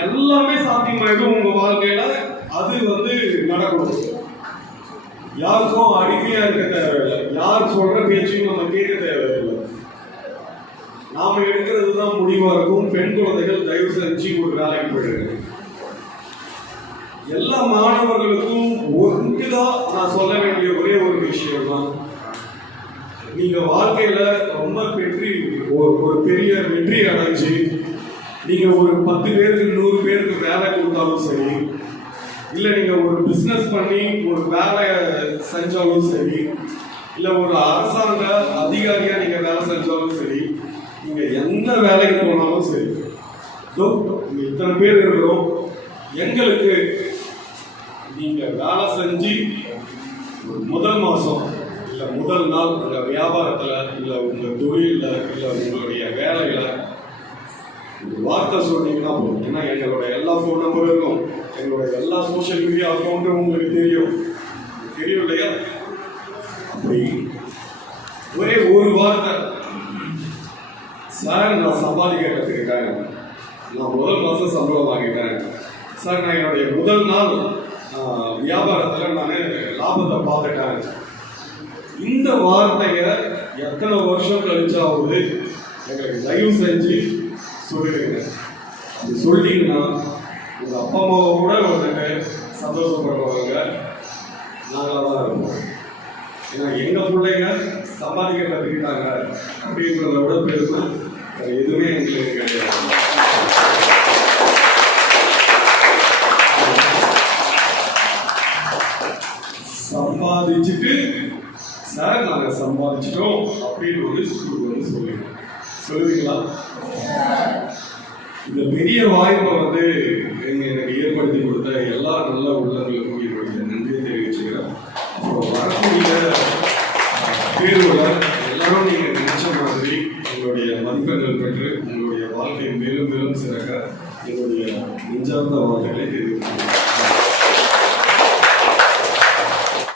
எல்லாமே சாத்தியமாயிடும் உங்க வாழ்க்கையில. அது நடக்கணும். யாருக்கும் அடிமையா இருக்க தேவையில்லை. யார் சொல்ற பேச்சையும் நம்ம கேட்க தேவையில்லை. நாம எடுக்கிறது தான் முடிவா இருக்கும். பெண் குழந்தைகள் தயவு செஞ்சு ஒரு வேலைக்கு போயிடுங்க. எல்லா மாணவர்களுக்கும் ஒன்றுதான் நான் சொல்ல வேண்டிய ஒரே ஒரு விஷயம் தான், நீங்க வாழ்க்கையில ரொம்ப ஒரு பெரிய வெற்றி அடைஞ்சு நீங்க ஒரு 10 பேருக்கு 100 பேருக்கு வேலை கொடுத்தாலும் சரி, இல்ல நீங்க ஒரு பிசினஸ் பண்ணி ஒரு வேலை செஞ்சாலும் சரி, இல்ல ஒரு அரசாங்க அதிகாரியா நீங்க வேலை செஞ்சாலும் சரி, நீங்க எந்த வேலைக்கு போனாலும் சரி, இங்க இத்தனை பேர் இருக்கிறோம். எங்களுக்கு நீங்க வேலை செஞ்சு முதல் மாசம் இல்ல முதல் நாள் உங்க வியாபாரத்துல இல்ல உங்க தொழில இல்ல உங்களுடைய வேலையில ஒரு வார்த்தை சொன்னீங்கன்னா போதும். ஏன்னா எங்களோட எல்லா ஃபோன் நம்பரும் இருக்கும், எங்களோட எல்லா சோசியல் மீடியா அக்கௌண்ட்டும் உங்களுக்கு தெரியும் இல்லையா? அப்படி ஒரே ஒரு வார்த்தை, சார் நான் சம்பாதிக்க கற்றுக்கிட்டேன், நான் முதல் மாதம் சம்பளம் வாங்கிட்டேன் சார், நான் என்னுடைய முதல் நாள் வியாபாரத்தில் நான் லாபத்தை பார்த்துட்டேன். இந்த வார்த்தையை எத்தனை வருஷம் கழிச்சாவது எங்களுக்கு தயவு செஞ்சு சொல்லிடுங்க. அது சொல்லிட்டீங்கன்னா உங்கள் அப்பா அம்மாவை கூட சந்தோஷப்படுறவங்க நாங்களாக தான் இருப்போம். ஏன்னா எங்கள் பிள்ளைங்க சம்பாதிக்க கற்றுக்கிட்டாங்க அப்படின்றத விட பெருமை வேறு எதுவுமே எங்களுக்கு கிடையாது. சம்பாதிச்சுட்டு சார் நாங்கள் சம்பாதிச்சிட்டோம் அப்படின்னு ஸ்கூலுக்கு சொல்லுவீங்களா? இந்த பெரிய வாய்ப்பை எனக்கு ஏற்படுத்தி கொடுத்த எல்லா நல்ல உள்ளங்களுக்கும் என்னுடைய நன்றியை தெரிவிச்சுக்கிறேன். அப்புறம் வரக்கூடிய தேர்வுல எல்லாரும் நீங்க நினைச்ச மாதிரி உங்களுடைய மதிப்பெண்கள் பெற்று உங்களுடைய வாழ்க்கை மேலும் மேலும் சிறக்க என்னுடைய நெஞ்சார்ந்த வாழ்க்கையை தெரிவிக்கிறேன்.